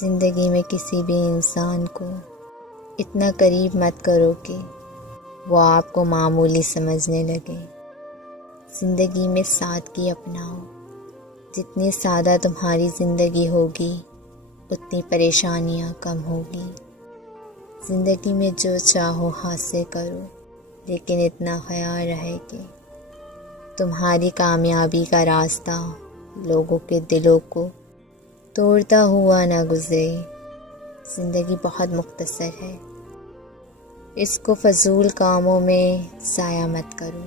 زندگی میں کسی بھی انسان کو اتنا قریب مت کرو کہ وہ آپ کو معمولی سمجھنے لگے۔ زندگی میں سادگی اپناؤ۔ جتنی سادہ تمہاری زندگی ہوگی اتنی پریشانیاں کم ہوگی۔ زندگی میں جو چاہو حاصل کرو، لیکن اتنا خیال رہے کہ تمہاری کامیابی کا راستہ لوگوں کے دلوں کو توڑتا ہوا نہ گزرے۔ زندگی بہت مختصر ہے، اس کو فضول کاموں میں ضائع مت کرو۔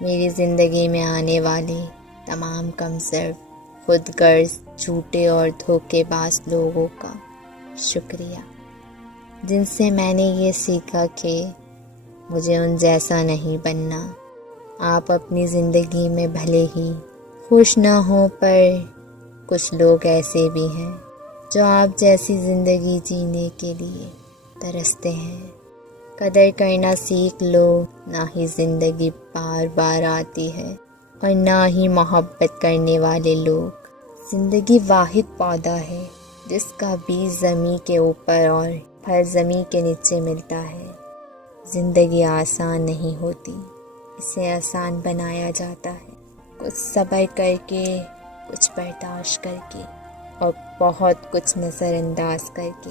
میری زندگی میں آنے والے تمام کم ظرف، خود غرض، جھوٹے اور دھوکے باز لوگوں کا شکریہ، جن سے میں نے یہ سیکھا کہ مجھے ان جیسا نہیں بننا۔ آپ اپنی زندگی میں بھلے ہی خوش نہ ہوں، پر کچھ لوگ ایسے بھی ہیں جو آپ جیسی زندگی جینے کے لیے ترستے ہیں۔ قدر کرنا سیکھ لو، نہ ہی زندگی بار بار آتی ہے اور نہ ہی محبت کرنے والے لوگ۔ زندگی واحد پودا ہے جس کا بیج زمین کے اوپر اور پھل زمین کے نیچے ملتا ہے۔ زندگی آسان نہیں ہوتی، اسے آسان بنایا جاتا ہے، کچھ صبر کر کے، کچھ برداشت کر کے اور بہت کچھ نظر انداز کر کے۔